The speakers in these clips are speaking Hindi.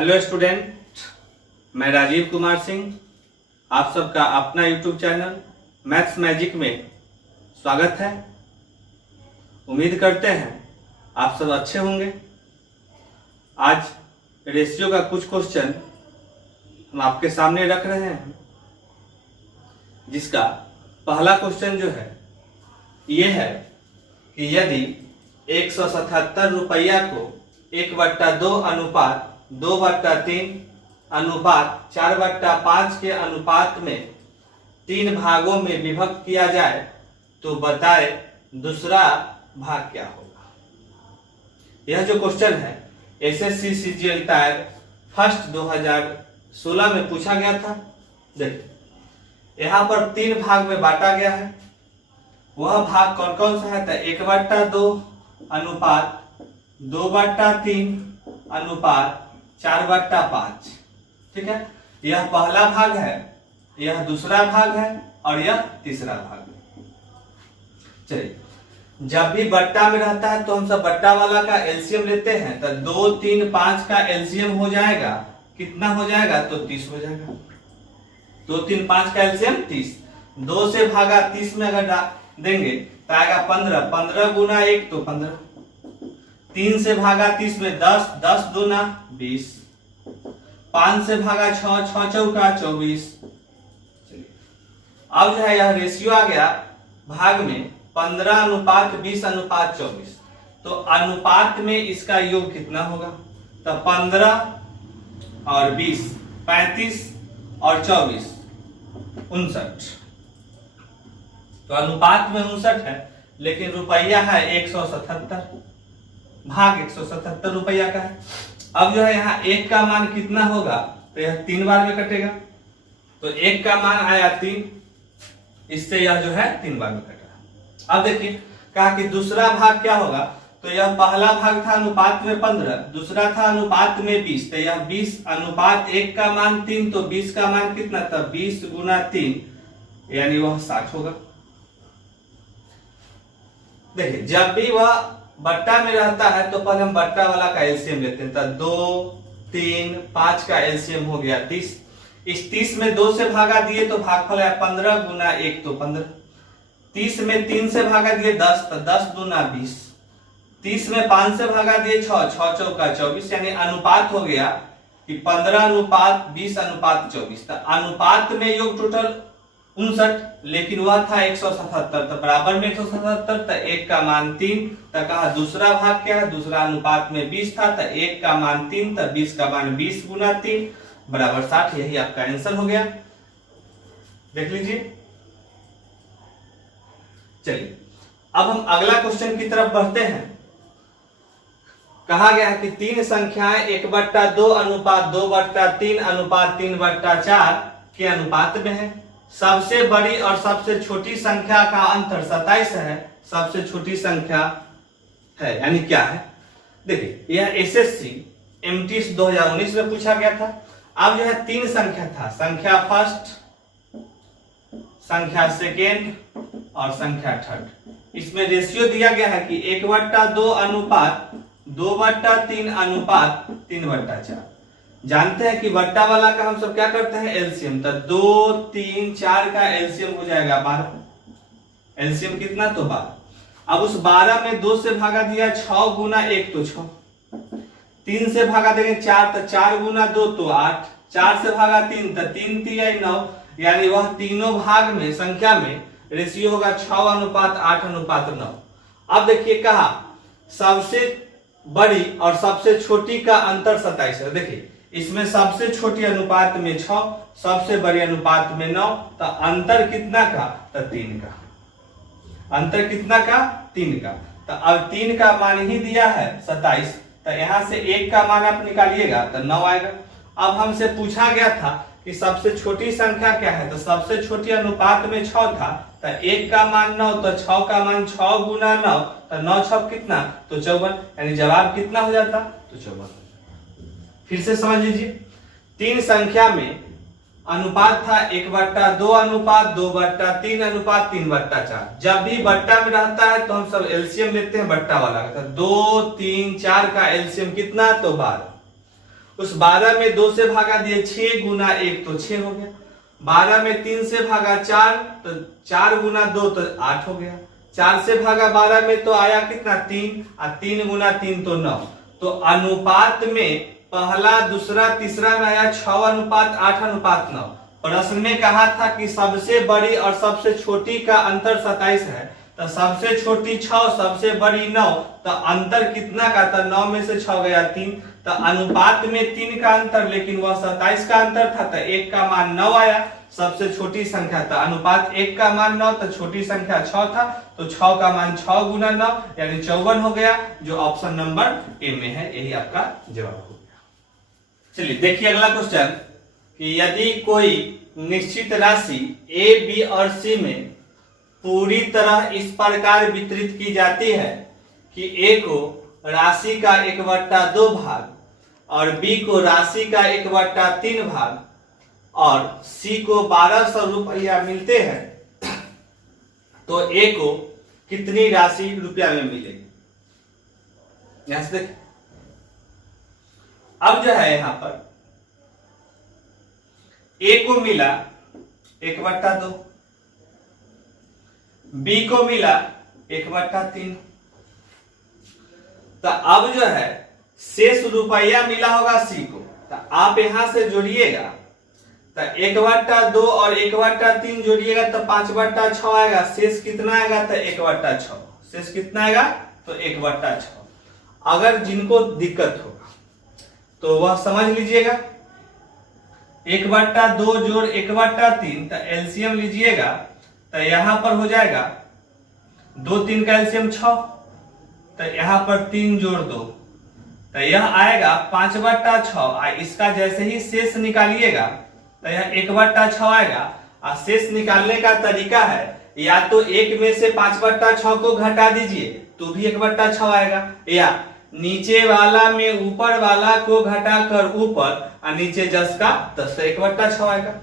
हेलो स्टूडेंट, मैं राजीव कुमार सिंह आप सबका अपना यूट्यूब चैनल मैथ्स मैजिक में स्वागत है। उम्मीद करते हैं आप सब अच्छे होंगे। आज रेशियो का कुछ क्वेश्चन हम आपके सामने रख रहे हैं, जिसका पहला क्वेश्चन जो है ये है कि यदि 177 रुपया को 1/2 अनुपात 2/3 अनुपात 4/5 के अनुपात में 3 भागों में विभक्त किया जाए तो बताए दूसरा भाग क्या होगा। यह जो क्वेश्चन है एसएससी सीजीएल टायर फर्स्ट 2016 में पूछा गया था। देखिए यहाँ पर 3 भाग में बांटा गया है। वह भाग कौन कौन सा है? तो 1/2 अनुपात 2/3 अनुपात 4/5। ठीक है, यह पहला भाग है, यह दूसरा भाग है और यह तीसरा भाग है। चलिए, जब भी बट्टा में रहता है तो हम सब बट्टा वाला का एलसीएम लेते हैं। तो 2, 3, 5 का एलसीएम हो जाएगा, कितना हो जाएगा? तो 30 हो जाएगा। 2, 3, 5 का एलसीएम 30। 2 से भागा 30 में अगर देंगे तो आएगा 15। 15 गुना 1 तो 15। 3 से भागा 30 में 10। 10 दूना 20। 5 से भागा 6। 6 चौका 24। अब जो है यह रेशियो आ गया भाग में 15:20:24। तो अनुपात में इसका योग कितना होगा? तो 15 और 20 35 और 24 59। तो अनुपात में 59 है, लेकिन रुपया है 177, भाग 177 रुपया का है। अब जो है यहाँ 1 का मान कितना होगा? तो यह 3 बार में कटेगा। तो 1 का मान आया 3, इससे यह जो है 3 बार में कटेगा। अब देखिए कहा कि दूसरा भाग क्या होगा? तो यह पहला भाग था अनुपात में 15, दूसरा था अनुपात में 20। तो यह 20 अनुपात 1 का मान 3, तो 20 का मान कितना था? 20 गुना 3 यानी वह 60 होगा। देखिए जब भी वह बट्टा में रहता है तो पहले हम बट्टा वाला का एलसीएम लेते हैं। तो 2, 3, 5 का एलसीएम हो गया 30। इस 30 में 2 से भागा दिए तो भागफल है 15 गुना 1 तो 15। 30 में 3 से भागा दिए 10, तो 10 दूना 20। 30 में 5 से भागा दिए 6। 6 चौका 24, यानी अनुपात हो गया कि 15:20:24। तो अनुपात में योग टोटल 59, लेकिन वह था 177। तो बराबर में 177। तो 1 का मान 3। तो कहा दूसरा भाग क्या है? दूसरा अनुपात में 20 था, तो 1 का मान 3, तो 20 का मान 20 गुना 3 बराबर 60। यही आपका आंसर हो गया। देख लीजिए। चलिए अब हम अगला क्वेश्चन की तरफ बढ़ते हैं। कहा गया है कि 3 संख्याएं 1/2 अनुपात 2/3 अनुपात 3/4 के अनुपात में है। सबसे बड़ी और सबसे छोटी संख्या का अंतर 27 है। सबसे छोटी संख्या है यानी क्या है? देखिए यह एसएससी एमटीएस 2019 में पूछा गया था। अब जो है 3 संख्या था, संख्या फर्स्ट, संख्या सेकेंड और संख्या थर्ड। इसमें रेशियो दिया गया है कि 1/2 अनुपात 2/3 अनुपात 3/4। जानते हैं कि बट्टा वाला का हम सब क्या करते हैं? एलसीएम। तो 2, 3, 4 का एलसीएम हो जाएगा 12। एलसीएम कितना? तो 12। अब उस 12 में 2 से भागा दिया 6 गुना 1 तो 6। 3 से भागा देंगे 4, तो 4 गुना 2 तो 8। 4 से भागा 3 तो 3 3 9, यानी वह तीनों भाग में संख्या में रेशियो होगा 6:8:9। अब देखिए कहा सबसे बड़ी और सबसे छोटी का अंतर 27 है। देखिए इसमें सबसे छोटी अनुपात में 6, सबसे बड़ी अनुपात में 9। तो अंतर कितना का? तो 3 का। अंतर कितना का? 3 का। तो अब 3 का मान ही दिया है 27। तो यहां से 1 का मान आप निकालिएगा तो 9 आएगा। अब हमसे पूछा गया था कि सबसे छोटी संख्या क्या है? तो सबसे छोटी अनुपात में 6 था। तो 1 का मान 9, तो 6 का मान 6 गुना 9, तो 9 6 कितना? तो 54, यानी जवाब कितना हो जाता? तो 54। फिर से समझ लीजिए, 3 संख्या में अनुपात था 1/2 अनुपात 2/3 अनुपात 3/4। जब भी बट्टा में रहता है तो हम सब एलसीएम लेते हैं बट्टा वाला का। 2, 3, 4 का एलसीएम कितना? तो 12। उस 12 में 2 से भागा दिए 6 गुना 1 तो 6 हो गया। 12 में 3 से भागा 4 तो 4 गुना 2 तो 8 हो गया। 4 से भागा 12 में तो आया कितना 3 और 3 गुना 3 तो 9। तो अनुपात में पहला दूसरा तीसरा में आया 6 अनुपात 8 अनुपात 9। प्रश्न में कहा था कि सबसे बड़ी और सबसे छोटी का अंतर 27 है, तो सबसे छोटी 6 सबसे बड़ी 9, तो अंतर कितना का था 9 में से 6 गया 3, तो अनुपात में 3 का अंतर लेकिन वह 27 का अंतर था, तो 1 का मान 9 आया। सबसे छोटी संख्या था अनुपात 1 का मान 9, तो छोटी संख्या 6 था, तो 6 का मान 6 गुना 9 यानी 54 हो गया, जो ऑप्शन नंबर ए में है। यही आपका जवाब हो गया। चलिए देखिए अगला क्वेश्चन कि यदि कोई निश्चित राशि ए बी और सी में पूरी तरह इस प्रकार वितरित की जाती है कि ए को राशि का 1/2 भाग और बी को राशि का 1/3 भाग और सी को 1200 रुपया मिलते हैं, तो ए को कितनी राशि रुपया में मिलेगी। यहां से देखिए, अब जो है यहां पर ए को मिला 1/2, बी को मिला 1/3, तो अब जो है शेष रुपया मिला होगा सी को, तो आप यहां से जोड़िएगा, तो 1/2 और 1/3 जोड़िएगा तो 5/6 आएगा। शेष कितना आएगा तो 1/6। शेष कितना आएगा तो 1/6। अगर जिनको दिक्कत होगा तो वह समझ लीजिएगा, 1/2 जोड़ 1/3 तो एलसीएम लीजिएगा, तो यहां पर हो जाएगा 2 3 का एलसीएम 6, तो यहां पर 3 जोड़ 2 तो यह आएगा 5/6। इसका जैसे ही शेष निकालिएगा तो यह 1/6 आएगा। और शेष निकालने का तरीका है या तो 1 में से 5/6 को घटा दीजिए तो भी 1/6 आएगा, या नीचे वाला में ऊपर वाला को घटाकर ऊपर और नीचे 10 का 10 तो 1/6 आएगा।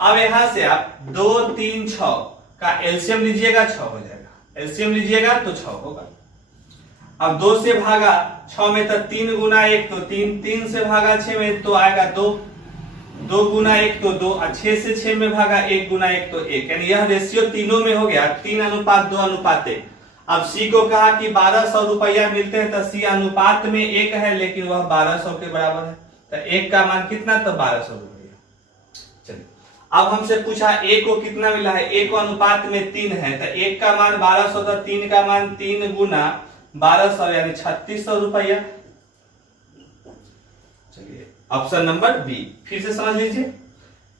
अब यहां से आप 2 3 6 का एलसीएम लीजिएगा 6 हो जाएगा। एलसीएम लीजिएगा तो 6 होगा। अब 2 से भागा 6 में तो 3 गुना 1 तो 3, 3 से भागा 6 में तो आएगा 2, 2 गुना 1 तो 2, और 6 से 6 में भागा 1 गुना 1 तो 1, यानी यह रेशियो तीनों में हो गया 3:2:1। अब सी को कहा कि 1200 रुपया मिलते हैं, तो सी अनुपात में 1 है लेकिन वह 1200 के बराबर है, तो 1 का मान कितना तो 1200 रुपया। चलिए अब हमसे पूछा ए को कितना मिला है, ए को अनुपात में 3 है, तो 1 का मान 1200 था, 3 का मान 3 गुना 1200 यानी 3600 रुपया। चलिए ऑप्शन नंबर बी फिर से समझ लीजिए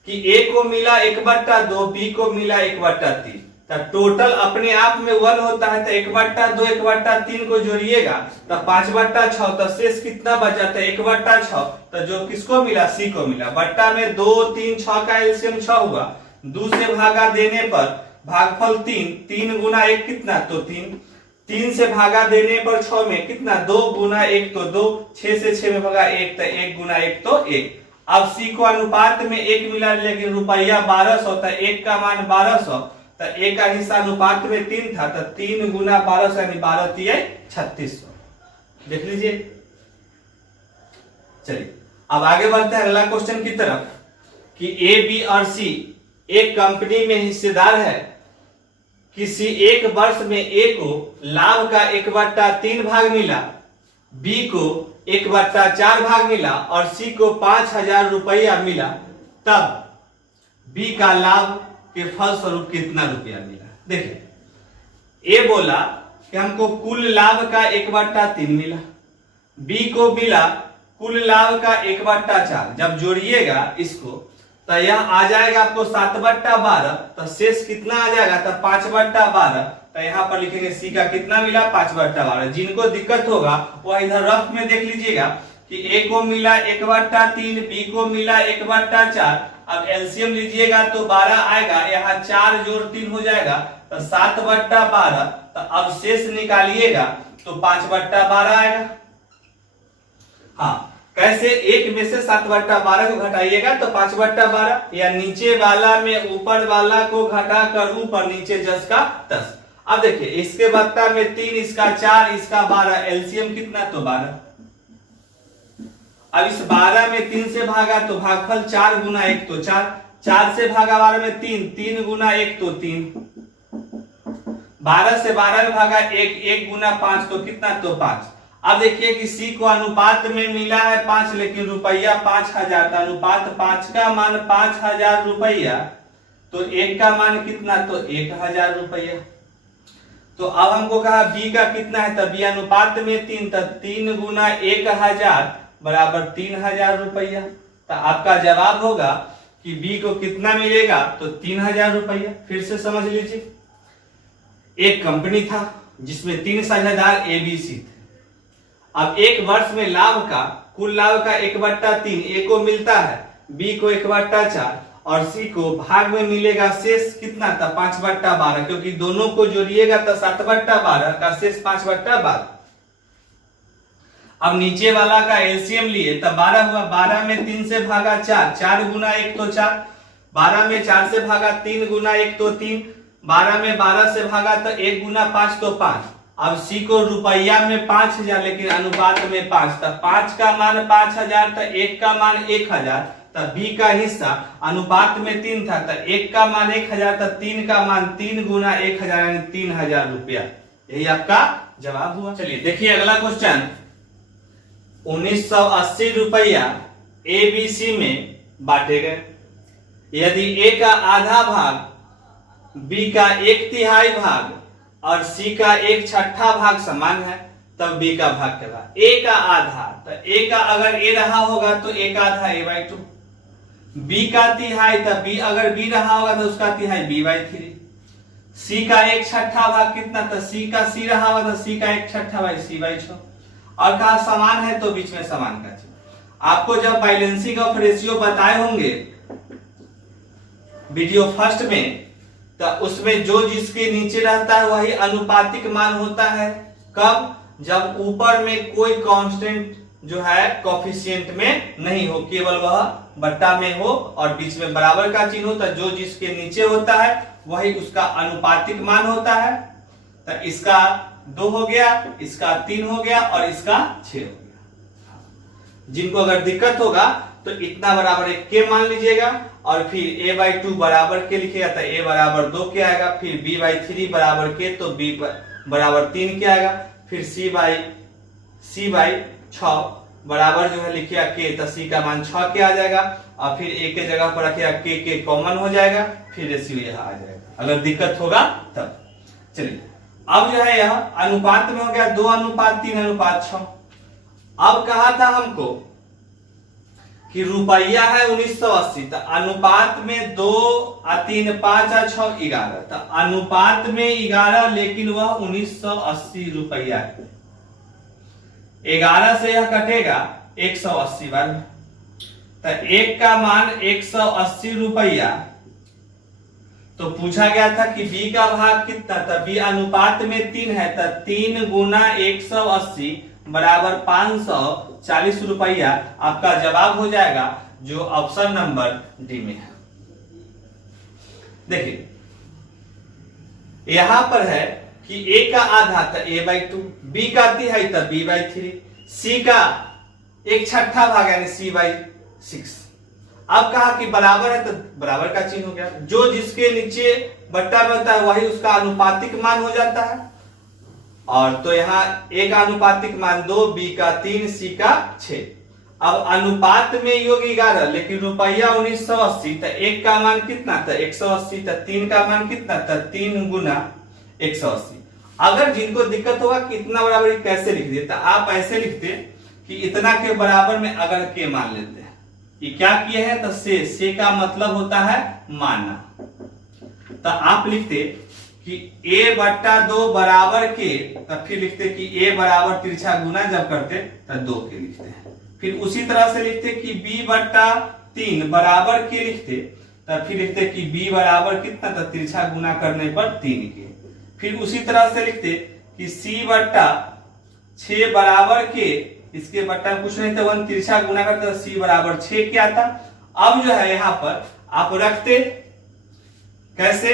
कि ए को मिला 1/2, बी को मिला 1/3, तो टोटल अपने आप में 1 होता है, तो 1/2 1/3 को जोड़िएगा तो 5/6, तो शेष कितना बचा था 1/6, तो जो किसको मिला सी को मिला। बट्टा में 2 3 6 का एलसीएम 6 हुआ, 2 से भागा देने पर भागफल 3, 3 गुना 1 कितना तो 3, 3 से भागा देने पर 6 में कितना 2 गुना 1 तो 2, 6 से 6 में भागा 1 तो 1 गुना 1 तो 1। अब सी को अनुपात में 1 मिला लेकिन रुपया 1200 था, 1 का मान 1200, तो 1 का हिस्सा अनुपात में 3 था, तो 3 गुना 1200 यानी 12 3 3600। देख लीजिए। चलिए अब आगे बढ़ते हैं अगला क्वेश्चन की तरफ कि ए बी और सी एक कंपनी में हिस्सेदार है। किसी एक वर्ष में ए को लाभ का 1/3 भाग मिला, बी को 1/4 भाग मिला और सी को 5000 रुपया मिला, तब बी का लाभ के फलस्वरूप कितना रुपया मिला। देखिए ए बोला कि हमको कुल लाभ का 1/3 मिला, बी को मिला कुल लाभ का 1/4। जब जोड़िएगा इसको तो यह आ जाएगा आपको 7/12, तो शेष कितना आ जाएगा तो 5/12, तो यहाँ पर लिखेंगे सी का कितना मिला 5/12। जिनको दिक्कत होगा वह इधर रफ में देख लीजिएगा कि ए को मिला 1/3, बी को मिला 1/4। अब एलसीएम लीजिएगा तो 12 आएगा, यहाँ 4 जोड़ 3 हो जाएगा तो 7/12, तो अब शेष निकालिएगा तो 5/12 आएगा। हाँ कैसे, 1 में से 7/12 को घटाइएगा तो 5/12, या नीचे वाला में ऊपर वाला को घटा कर ऊपर नीचे 10 का 10। अब देखिए इसके बत्ता में 3, इसका 4, इसका 12, एलसीएम कितना तो 12। अब इस 12 में 3 से भागा तो भागफल 4 गुना 1 तो 4, 4 से भागा 12 में 3, 3 गुना 1 तो 3, 12 से 12 में भागा 1, 1 गुना 5 तो कितना तो 5। अब देखिए कि सी को अनुपात में मिला है 5, लेकिन रुपया 5000 था। अनुपात 5 का मान 5000 रुपया, तो 1 का मान कितना तो 1000 रुपया। तो अब हमको कहा बी का कितना है, तब बी अनुपात में 3, तो 3 गुना 1000 बराबर 3000 रुपया। तो आपका जवाब होगा कि बी को कितना मिलेगा तो 3000 रुपया। फिर से समझ लीजिए, एक कंपनी था जिसमें 3 साझेदार एबीसी थे। अब एक वर्ष में लाभ का कुल लाभ का 1/3 ए को मिलता है, बी को 1/4 और सी को भाग में मिलेगा शेष कितना था 5/12, क्योंकि दोनों को जोड़िएगा तो 7/12 का शेष 5/12। अब नीचे वाला का एलसीएम लिए तब 12 हुआ, 12 में 3 से भागा 4, 4 गुना 1 तो 4, 12 में 4 से भागा 3 गुना 1 तो 3, 12 में 12 से भागा तो 1 गुना 5 तो 5। अब सी को रुपया में 5000, लेकिन अनुपात में 5, तो 5 का मान 5000 तो 1 का मान 1000, तो बी का हिस्सा अनुपात में 3 था, तो 1 का मान 1000, तो 3 का मान 3 गुना 1000 यानी 3000 रुपया। यही आपका जवाब हुआ। चलिए देखिए अगला क्वेश्चन, 1980 रुपया एबीसी में बांटे गए। यदि ए का आधा भाग, बी का 1/3 भाग और सी का 1/6 भाग समान है, तब बी का भाग क्या होगा। ए का आधा, तो ए का अगर ए रहा होगा तो ए का आधा a/2, बी का 1/3 तो बी अगर बी रहा होगा तो उसका 1/3 b/3, सी का 1/6 भाग कितना, तो सी का सी रहा होगा तो सी का 1/6 c/6, और कहा समान है तो बीच में समान का चिन्ह। आपको जब बैलेंसिंग ऑफ रेशियो बताए होंगे वीडियो फर्स्ट में, तो उसमें जो जिसके नीचे रहता है वही अनुपातिक मान होता है। कब, जब ऊपर में कोई कांस्टेंट जो है कोफिशिएंट में नहीं हो, केवल वह बट्टा में हो और बीच में बराबर का चिन्ह हो, तो जो जिसके नीचे होता है वही उसका अनुपातिक मान होता है। तो इसका 2 हो गया, इसका 3 हो गया और इसका 6 हो गया। जिनको अगर दिक्कत होगा तो इतना बराबर 1 के मान लीजिएगा और फिर a/2 बराबर के लिखिएगा, तो a बराबर 2 के आएगा, फिर b/3 बराबर के तो b बराबर 3 के आएगा, फिर c/6 बराबर जो है लिखिएगा के, तो c का मान 6 के आ जाएगा और फिर a के जगह पर रखिएगा के कॉमन हो जाएगा, फिर रेशियो यहाँ आ जाएगा अगर दिक्कत होगा तब। चलिए अब जो है यह अनुपात में हो गया 2:3:6। अब कहा था हमको कि रुपया है 1980, तो अनुपात में 2 3 5 6 11, तो अनुपात में 11 लेकिन वह 1980 रुपया है। 11 से यह कटेगा 180 बार, तो 1 का मान 180 रुपया। तो पूछा गया था कि बी का भाग कितना, तो बी अनुपात में 3 है, तो 3 गुना 180 बराबर 540 रुपया। आपका जवाब हो जाएगा जो ऑप्शन नंबर डी में है। देखिए यहां पर है कि ए का आधा था a/2, बी का 1/3 था b/3, सी का 1/6 भाग यानी c/6। अब कहा कि बराबर है तो बराबर का चिन्ह हो गया, जो जिसके नीचे बट्टा में होता है वही उसका अनुपातिक मान हो जाता है। और तो यहाँ ए का अनुपातिक मान 2, बी का 3, सी का 6। अब अनुपात में योग 11 लेकिन रुपया 1980, तो 1 का मान कितना था 180, तो 3 का मान कितना था 3 गुना 180। अगर जिनको दिक्कत होगा कि इतना बराबर कैसे लिख दिए, तो आप ऐसे लिखते कि इतना के बराबर में अगर के मान लेते हैं, ये क्या किए हैं, तो से का मतलब होता है माना। तो आप लिखते कि a/2 बराबर के, तब फिर लिखते कि a बराबर तिरछा गुना जब करते तो 2 के लिखते हैं। फिर उसी तरह से लिखते कि b/3 बराबर के लिखते, तब फिर लिखते कि b बराबर कितना, तो तिरछा गुना करने पर 3 के। फिर उसी तरह से लिखते कि c/6 बराबर के, इसके बट्टा कुछ नहीं था 1 तिरछा गुना करते तो c बराबर 6 के आता। अब जो है यहाँ पर आप रखते कैसे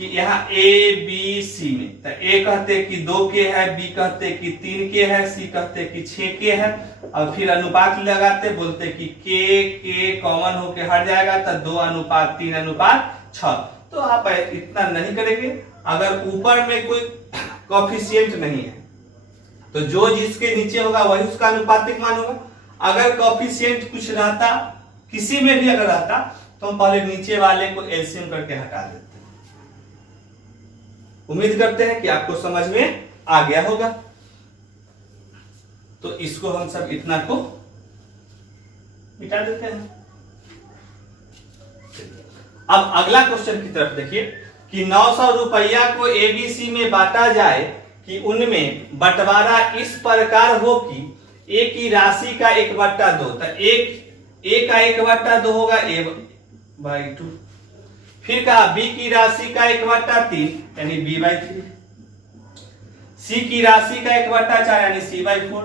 कि यहाँ ए बी सी में तो ए कहते कि 2 के है, बी कहते कि 3 के है, सी कहते कि 6 के है, और फिर अनुपात लगाते बोलते कि के कॉमन होके हट जाएगा तो 2:3:6। तो आप इतना नहीं करेंगे। अगर ऊपर में कोई कोएफिशिएंट नहीं है तो जो जिसके नीचे होगा वही उसका अनुपातिक मान होगा। अगर कोएफिशिएंट कुछ रहता, किसी में भी अगर रहता, तो हम पहले नीचे वाले को एलसीएम करके हटा देते। उम्मीद करते हैं कि आपको समझ में आ गया होगा। तो इसको हम सब इतना को मिटा देते हैं। अब अगला क्वेश्चन की तरफ देखिए कि 900 रुपया को एबीसी में बांटा जाए कि उनमें बंटवारा इस प्रकार हो कि ए की राशि का 1/2, तो ए का 1/2 होगा a/2। फिर कहा बी की राशि का 1/3 यानी b/3, सी की राशि का 1/4 यानी c/4।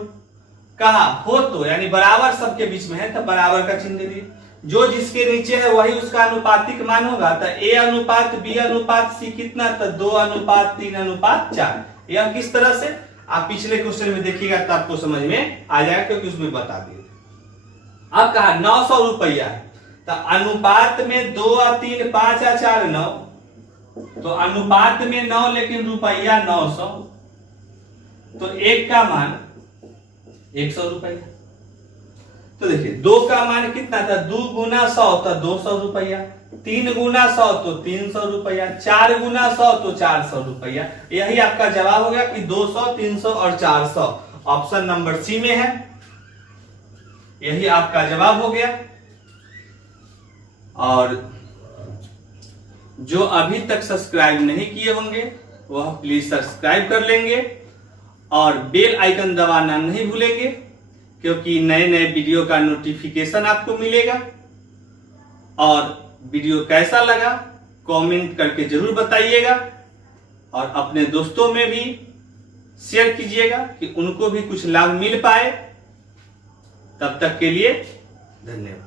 कहा हो तो यानी बराबर सबके बीच में है तो बराबर का चिन्ह दे दिए। जो जिसके नीचे है वही उसका अनुपातिक मान होगा, तो a/b/c कितना, तो 2:3:4। यह किस तरह से आप पिछले क्वेश्चन में देखिएगा तो आपको समझ में आ जाएगा, क्योंकि उसमें बता दिए। अब कहा 900 रुपया है तो अनुपात में 2 और 3 5 और 4 9, तो अनुपात में 9 लेकिन रुपया 900, तो एक का मान 100 रुपया। तो देखिए 2 का मान कितना था, 2 गुना 100 तो 200 रुपया, 3 गुना 100 तो 300 रुपया, 4 गुना 100 तो 400 रुपया। यही आपका जवाब हो गया कि 200, 300 और 400। ऑप्शन नंबर सी में है, यही आपका जवाब हो गया। और जो अभी तक सब्सक्राइब नहीं किए होंगे वह प्लीज सब्सक्राइब कर लेंगे और बेल आइकन दबाना नहीं भूलेंगे, क्योंकि नए नए वीडियो का नोटिफिकेशन आपको मिलेगा। और वीडियो कैसा लगा कमेंट करके जरूर बताइएगा और अपने दोस्तों में भी शेयर कीजिएगा कि उनको भी कुछ लाभ मिल पाए। तब तक के लिए धन्यवाद।